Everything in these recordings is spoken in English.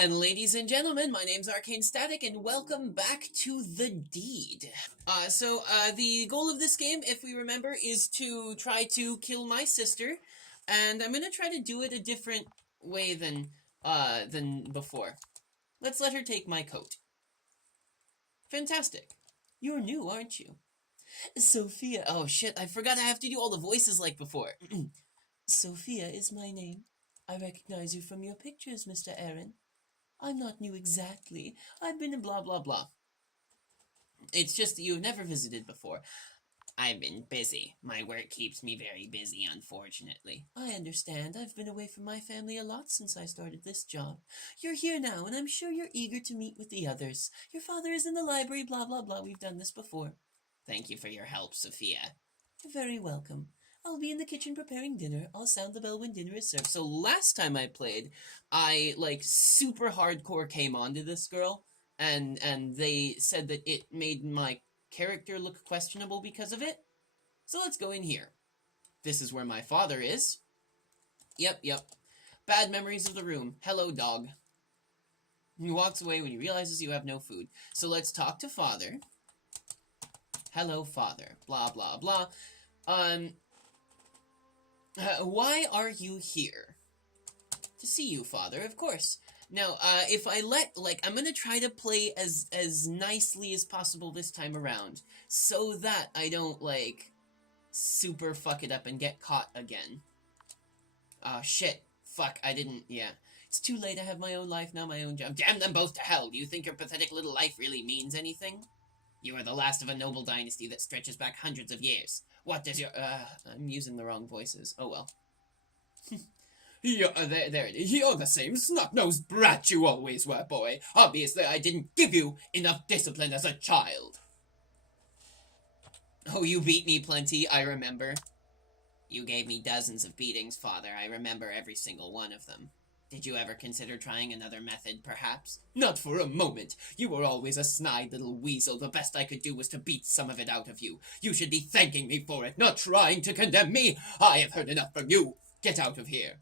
And ladies and gentlemen, my name's Arcane Static, and welcome back to The Deed. The goal of this game, if we remember, is to try to kill my sister, and I'm gonna try to do it a different way than before. Let's let her take my coat. Fantastic. You're new, aren't you? Sophia. Oh shit, I forgot I have to do all the voices like before. Sophia is my name. I recognize you from your pictures, Mr. Aaron. I'm not new exactly. I've been in blah blah blah. It's just that you've never visited before. I've been busy. My work keeps me very busy, unfortunately. I understand. I've been away from my family a lot since I started this job. You're here now, and I'm sure you're eager to meet with the others. Your father is in the library, blah blah blah. We've done this before. Thank you for your help, Sophia. You're very welcome. I'll be in the kitchen preparing dinner. I'll sound the bell when dinner is served. So last time I played, I, super hardcore came onto this girl, and they said that it made my character look questionable because of it. So let's go in here. This is where my father is. Yep. Bad memories of the room. Hello, dog. He walks away when he realizes you have no food. So let's talk to father. Hello, father. Blah, blah, blah. Why are you here? To see you, father, of course. Now, if I I'm gonna try to play as nicely as possible this time around, so that I don't, super fuck it up and get caught again. Oh, shit. Fuck, I didn't, yeah. It's too late, I have my own life now, my own job. Damn them both to hell! Do you think your pathetic little life really means anything? You are the last of a noble dynasty that stretches back hundreds of years. What does your, I'm using the wrong voices. Oh well. There it is. You're the same snot-nosed brat you always were, boy. Obviously, I didn't give you enough discipline as a child. Oh, you beat me plenty, I remember. You gave me dozens of beatings, father. I remember every single one of them. Did you ever consider trying another method, perhaps? Not for a moment. You were always a snide little weasel. The best I could do was to beat some of it out of you. You should be thanking me for it, not trying to condemn me. I have heard enough from you. Get out of here.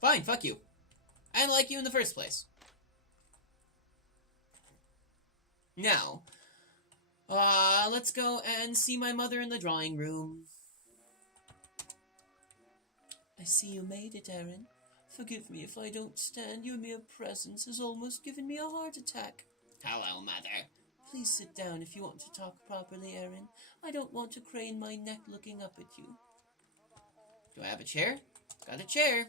Fine, fuck you. I didn't like you in the first place. Now, let's go and see my mother in the drawing room. I see you made it, Aaron. Forgive me if I don't stand. Your mere presence has almost given me a heart attack. Hello, Mother. Please sit down if you want to talk properly, Aaron. I don't want to crane my neck looking up at you. Do I have a chair? Got a chair.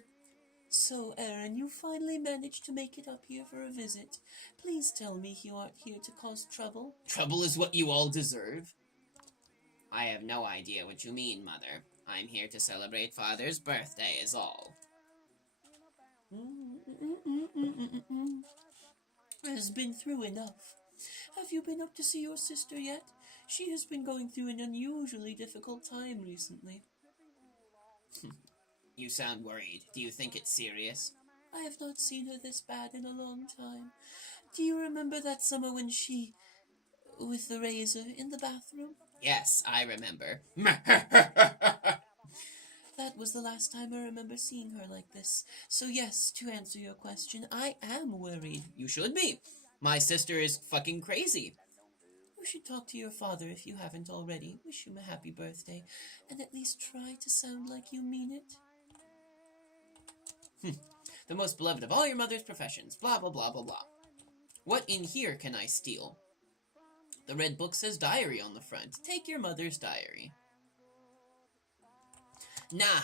So, Aaron, you finally managed to make it up here for a visit. Please tell me you aren't here to cause trouble. Trouble is what you all deserve. I have no idea what you mean, Mother. I'm here to celebrate Father's birthday is all. Has been through enough. Have you been up to see your sister yet? She has been going through an unusually difficult time recently. You sound worried. Do you think it's serious? I have not seen her this bad in a long time. Do you remember that summer when she... with the razor in the bathroom? Yes, I remember. That was the last time I remember seeing her like this. So yes, to answer your question, I am worried. You should be. My sister is fucking crazy. You should talk to your father if you haven't already. Wish him a happy birthday, and at least try to sound like you mean it. The most beloved of all your mother's professions. Blah, blah, blah, blah, blah. What in here can I steal? The red book says diary on the front. Take your mother's diary. Nah,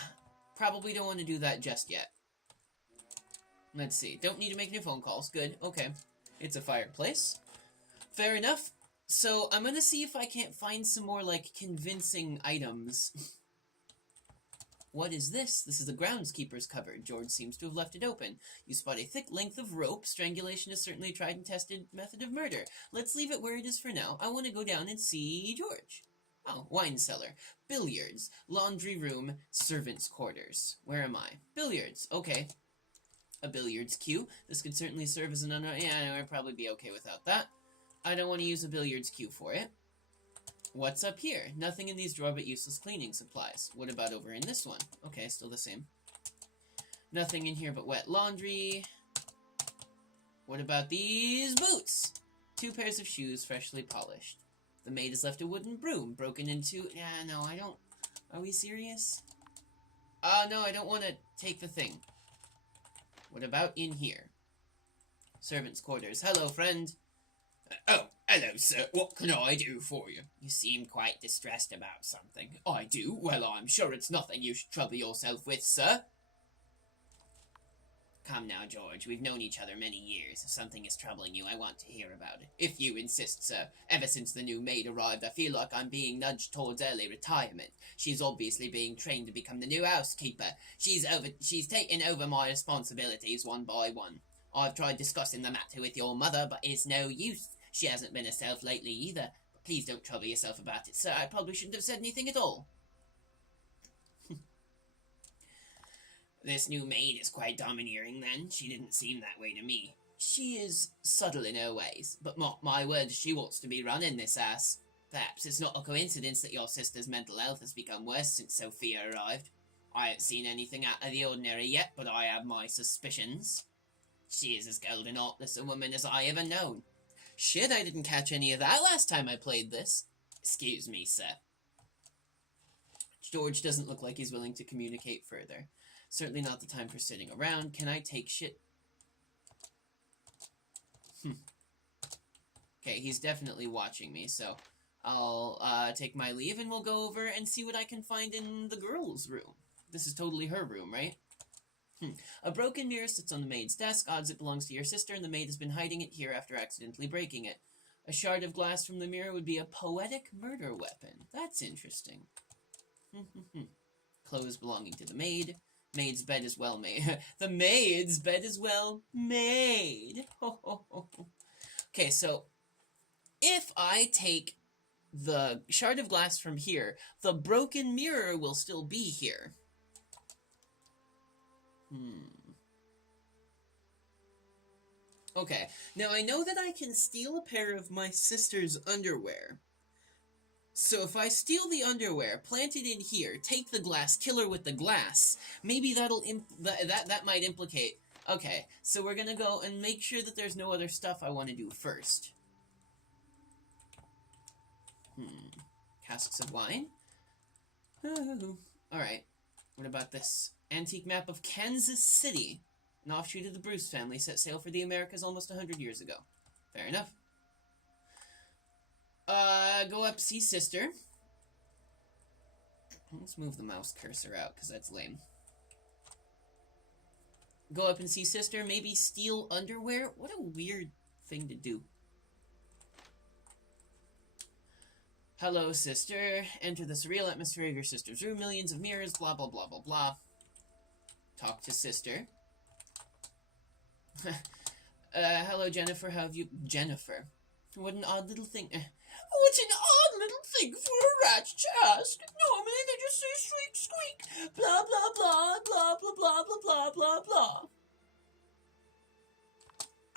probably don't want to do that just yet. Let's see. Don't need to make new phone calls. Good. Okay. It's a fireplace. Fair enough. So, I'm gonna see if I can't find some more, convincing items. What is this? This is the groundskeeper's cupboard. George seems to have left it open. You spot a thick length of rope. Strangulation is certainly a tried and tested method of murder. Let's leave it where it is for now. I want to go down and see George. Oh, wine cellar. Billiards. Laundry room. Servants' quarters. Where am I? Billiards. Okay. A billiards cue. This could certainly serve as an yeah, I'd probably be okay without that. I don't want to use a billiards cue for it. What's up here? Nothing in these drawers but useless cleaning supplies. What about over in this one? Okay, still the same. Nothing in here but wet laundry. What about these boots? 2 pairs of shoes, freshly polished. The maid has left a wooden broom, broken into... Yeah, no, I don't... Are we serious? No, I don't want to take the thing. What about in here? Servants' quarters. Hello, friend. Oh, hello, sir. What can I do for you? You seem quite distressed about something. I do? Well, I'm sure it's nothing you should trouble yourself with, sir. Come now, George. We've known each other many years. If something is troubling you, I want to hear about it. If you insist, sir. Ever since the new maid arrived, I feel like I'm being nudged towards early retirement. She's obviously being trained to become the new housekeeper. She's taken over my responsibilities one by one. I've tried discussing the matter with your mother, but it's no use. She hasn't been herself lately either. But please don't trouble yourself about it, sir. I probably shouldn't have said anything at all. This new maid is quite domineering, then. She didn't seem that way to me. She is subtle in her ways, but mark my words, she wants to be running this ass. Perhaps it's not a coincidence that your sister's mental health has become worse since Sophia arrived. I haven't seen anything out of the ordinary yet, but I have my suspicions. She is as cold and heartless a woman as I ever known. Shit, I didn't catch any of that last time I played this. Excuse me, sir. George doesn't look like he's willing to communicate further. Certainly not the time for sitting around. Can I take shit? Okay, he's definitely watching me, so I'll take my leave and we'll go over and see what I can find in the girl's room. This is totally her room, right? A broken mirror sits on the maid's desk. Odds it belongs to your sister, and the maid has been hiding it here after accidentally breaking it. A shard of glass from the mirror would be a poetic murder weapon. That's interesting. Clothes belonging to the maid. Maid's bed is well made. The maid's bed is well made. Okay, so if I take the shard of glass from here, the broken mirror will still be here. Okay, now I know that I can steal a pair of my sister's underwear. So if I steal the underwear, plant it in here, take the glass, kill her with the glass, maybe that'll that might implicate. Okay, so we're gonna go and make sure that there's no other stuff I want to do first. Casks of wine? Alright, what about this? Antique map of Kansas City. An offshoot of the Bruce family set sail for the Americas almost 100 years ago. Fair enough. Go up, see sister. Let's move the mouse cursor out, because that's lame. Go up and see sister, maybe steal underwear? What a weird thing to do. Hello, sister. Enter the surreal atmosphere of your sister's room. Millions of mirrors, blah, blah, blah, blah, blah. Talk to sister. Hello, Jennifer. How have you... Jennifer. What an odd little thing. What an odd little thing for a rat to ask. Normally they just say squeak, squeak. Blah, blah, blah, blah, blah, blah, blah, blah, blah, blah.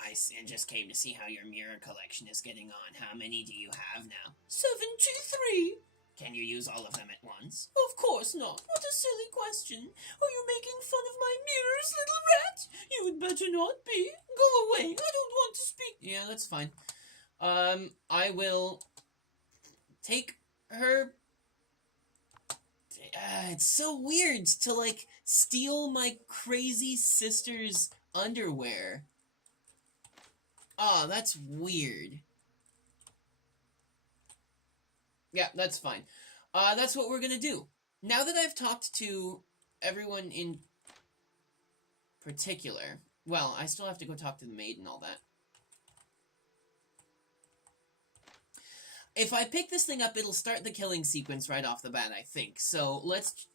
I just came to see how your mirror collection is getting on. How many do you have now? 73. Can you use all of them at once? Of course not. What a silly question. Are you making fun of my mirrors, little rat? You had better not be. Go away. I don't want to speak. Yeah, that's fine. I will take her... it's so weird to, like, steal my crazy sister's underwear. Oh, that's weird. Yeah, that's fine. That's what we're gonna do. Now that I've talked to everyone in particular... Well, I still have to go talk to the maid and all that. If I pick this thing up, it'll start the killing sequence right off the bat, I think. So let's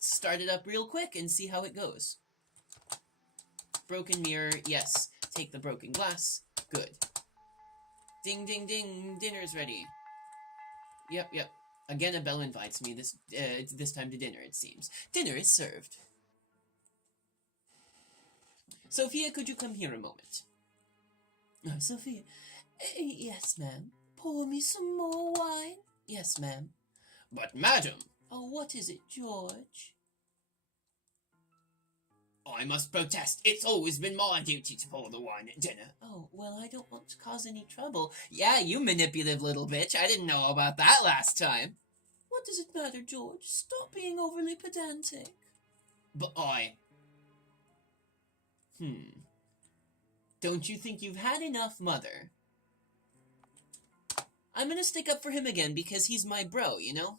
start it up real quick and see how it goes. Broken mirror, yes. Take the broken glass. Good. Ding, ding, ding. Dinner's ready. Yep, yep. Again, a bell invites me this time to dinner, it seems. Dinner is served. Sophia, could you come here a moment? Sophia. Yes, ma'am. Pour me some more wine? Yes, ma'am. But, madam... Oh, what is it, George? I must protest. It's always been my duty to pour the wine at dinner. Oh, well, I don't want to cause any trouble. Yeah, you manipulative little bitch. I didn't know about that last time. What does it matter, George? Stop being overly pedantic. But Don't you think you've had enough, Mother? I'm gonna stick up for him again because he's my bro, you know?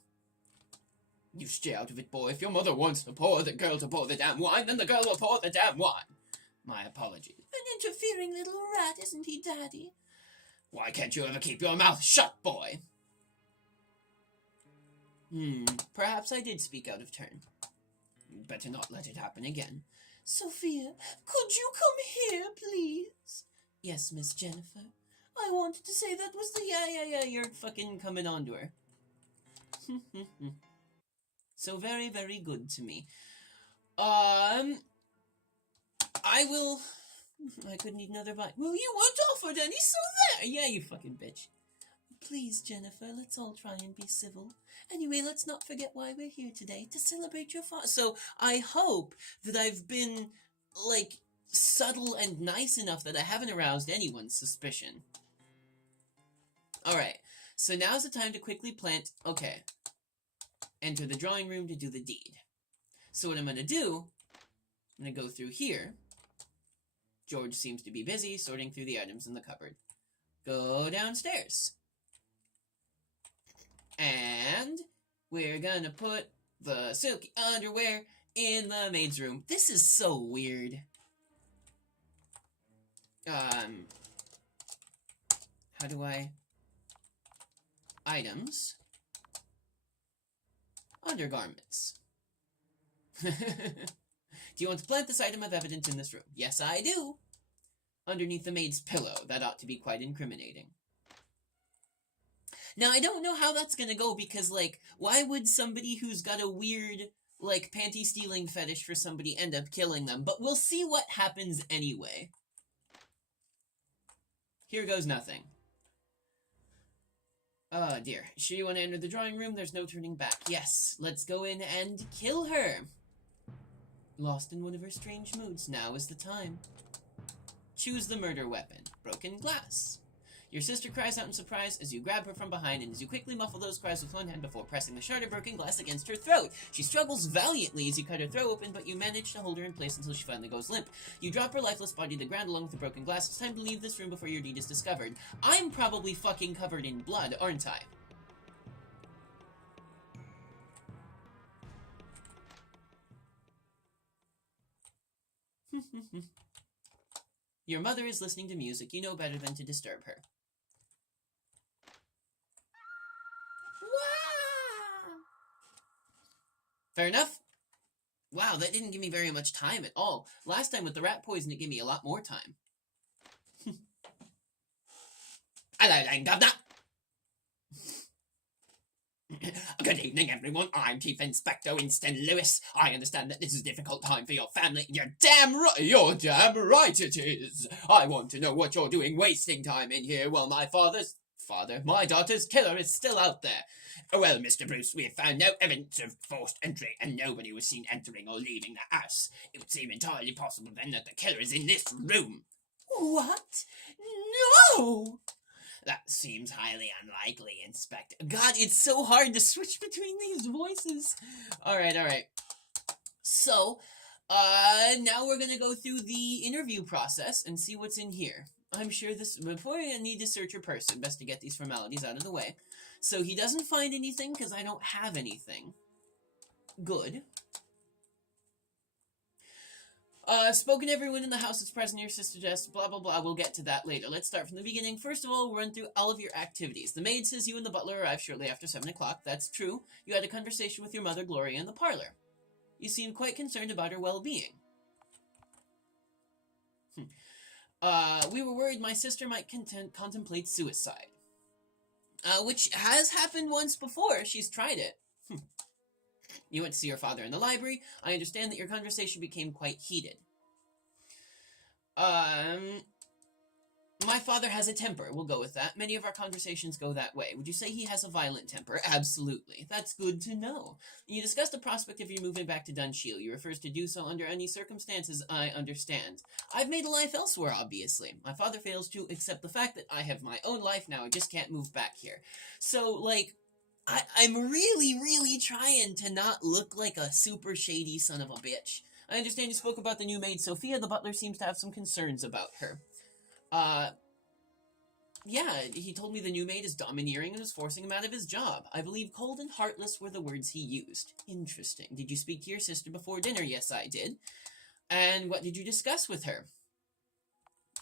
You stay out of it, boy. If your mother wants the girl to pour the damn wine, then the girl will pour the damn wine. My apologies. An interfering little rat, isn't he, Daddy? Why can't you ever keep your mouth shut, boy? Perhaps I did speak out of turn. You'd better not let it happen again. Sophia, could you come here, please? Yes, Miss Jennifer. I wanted to say that was the yeah, you're fucking coming on to her. So very, very good to me. I could need another bite. Well, you weren't offered any, so there! Yeah, you fucking bitch. Please, Jennifer, let's all try and be civil. Anyway, let's not forget why we're here today, to celebrate your father. So, I hope that I've been, like, subtle and nice enough that I haven't aroused anyone's suspicion. Alright, so now's the time to quickly plant... Okay. Enter the drawing room to do the deed. So what I'm going to do, I'm going to go through here. George seems to be busy sorting through the items in the cupboard. Go downstairs. And we're going to put the silky underwear in the maid's room. This is so weird. How do I... Items. Undergarments. Do you want to plant this item of evidence in this room? Yes, I do. Underneath the maid's pillow. That ought to be quite incriminating. Now, I don't know how that's gonna go, because, like, why would somebody who's got a weird, like, panty-stealing fetish for somebody end up killing them? But we'll see what happens anyway. Here goes nothing. Oh, dear. Sure you want to enter the drawing room? There's no turning back. Yes, let's go in and kill her. Lost in one of her strange moods. Now is the time. Choose the murder weapon. Broken glass. Your sister cries out in surprise as you grab her from behind, and as you quickly muffle those cries with one hand before pressing the shard of broken glass against her throat. She struggles valiantly as you cut her throat open, but you manage to hold her in place until she finally goes limp. You drop her lifeless body to the ground along with the broken glass. It's time to leave this room before your deed is discovered. I'm probably fucking covered in blood, aren't I? Your mother is listening to music. You know better than to disturb her. Fair enough. Wow, that didn't give me very much time at all. Last time with the rat poison, it gave me a lot more time. Hello, Lane Governor. Good evening, everyone. I'm Chief Inspector Winston Lewis. I understand that this is a difficult time for your family. You're damn right it is. I want to know what you're doing wasting time in here while my my daughter's killer is still out there. Well, Mr. Bruce, we have found no evidence of forced entry, and nobody was seen entering or leaving the house. It would seem entirely possible, then, that the killer is in this room. What? No! That seems highly unlikely, Inspector. God, it's so hard to switch between these voices. Alright. So, now we're gonna go through the interview process and see what's in here. I'm sure before I need to search your person, best to get these formalities out of the way. So he doesn't find anything because I don't have anything. Good. Spoken to everyone in the house that's present, your sister Jess, blah, blah, blah. We'll get to that later. Let's start from the beginning. First of all, we'll run through all of your activities. The maid says you and the butler arrived shortly after 7 o'clock. That's true. You had a conversation with your mother, Gloria, in the parlor. You seemed quite concerned about her well-being. We were worried my sister might contemplate suicide. Which has happened once before. She's tried it. You went to see your father in the library. I understand that your conversation became quite heated. My father has a temper. We'll go with that. Many of our conversations go that way. Would you say he has a violent temper? Absolutely. That's good to know. You discussed the prospect of you moving back to Dunshield. You refers to do so under any circumstances. I understand. I've made a life elsewhere, obviously. My father fails to accept the fact that I have my own life now. I just can't move back here. So, like, I'm really, really trying to not look like a super shady son of a bitch. I understand you spoke about the new maid, Sophia. The butler seems to have some concerns about her. Yeah, he told me the new maid is domineering and is forcing him out of his job. I believe cold and heartless were the words he used. Interesting. Did you speak to your sister before dinner? Yes, I did. And what did you discuss with her?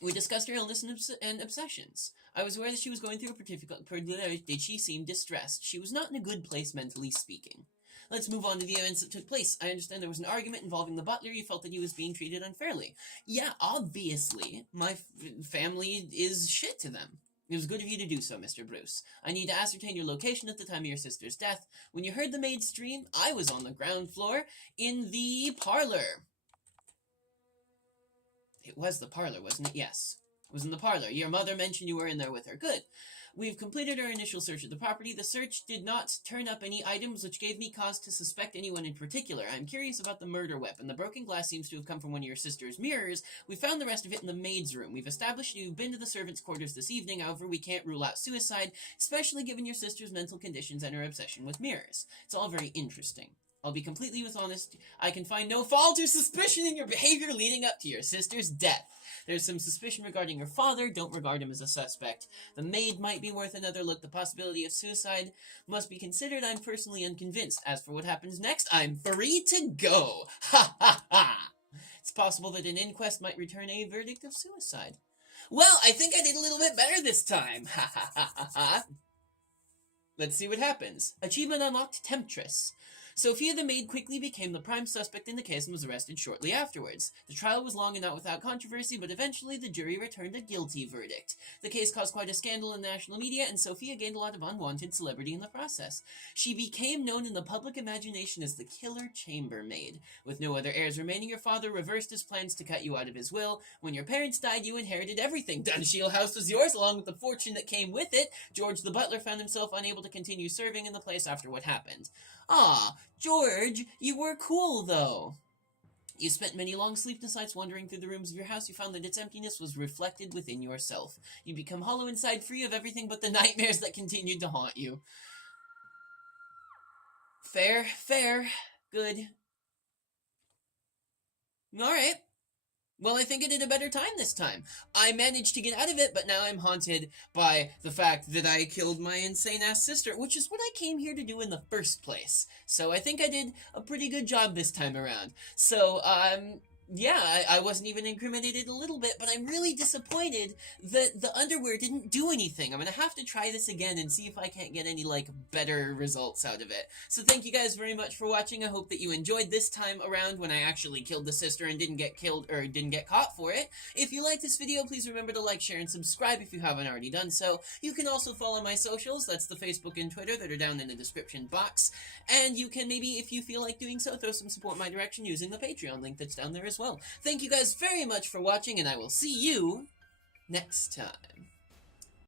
We discussed her illness and obsessions. I was aware that she was going through a particular... Did she seem distressed? She was not in a good place, mentally speaking. Let's move on to the events that took place. I understand there was an argument involving the butler. You felt that he was being treated unfairly. Yeah, obviously, my family is shit to them. It was good of you to do so, Mr. Bruce. I need to ascertain your location at the time of your sister's death. When you heard the maid scream, I was on the ground floor in the parlor. It was the parlor, wasn't it? Yes. It was in the parlor. Your mother mentioned you were in there with her. Good. We've completed our initial search of the property. The search did not turn up any items which gave me cause to suspect anyone in particular. I'm curious about the murder weapon. The broken glass seems to have come from one of your sister's mirrors. We found the rest of it in the maid's room. We've established you've been to the servants' quarters this evening. However, we can't rule out suicide, especially given your sister's mental conditions and her obsession with mirrors. It's all very interesting. I'll be completely honest. I can find no fault or suspicion in your behavior leading up to your sister's death. There's some suspicion regarding your father. Don't regard him as a suspect. The maid might be worth another look. The possibility of suicide must be considered. I'm personally unconvinced. As for what happens next, I'm free to go. Ha ha ha. It's possible that an inquest might return a verdict of suicide. Well, I think I did a little bit better this time. Ha ha ha ha ha. Let's see what happens. Achievement unlocked, Temptress. Sophia the maid quickly became the prime suspect in the case and was arrested shortly afterwards. The trial was long and not without controversy, but eventually the jury returned a guilty verdict. The case caused quite a scandal in national media, and Sophia gained a lot of unwanted celebrity in the process. She became known in the public imagination as the killer chambermaid. With no other heirs remaining, your father reversed his plans to cut you out of his will. When your parents died, you inherited everything. Dunshield House was yours, along with the fortune that came with it. George the butler found himself unable to continue serving in the place after what happened. Ah, George, you were cool, though. You spent many long sleepless nights wandering through the rooms of your house. You found that its emptiness was reflected within yourself. You become hollow inside, free of everything but the nightmares that continued to haunt you. Fair, fair, good. Alright. Well, I think I did a better time this time. I managed to get out of it, but now I'm haunted by the fact that I killed my insane-ass sister, which is what I came here to do in the first place. So I think I did a pretty good job this time around. So, yeah, I wasn't even incriminated a little bit, but I'm really disappointed that the underwear didn't do anything. I'm gonna have to try this again and see if I can't get any, better results out of it. So thank you guys very much for watching. I hope that you enjoyed this time around when I actually killed the sister and didn't get killed, or didn't get caught for it. If you liked this video, please remember to like, share, and subscribe if you haven't already done so. You can also follow my socials. That's the Facebook and Twitter that are down in the description box. And you can maybe, if you feel like doing so, throw some support my direction using the Patreon link that's down there as well. Thank you guys very much for watching, and I will see you next time.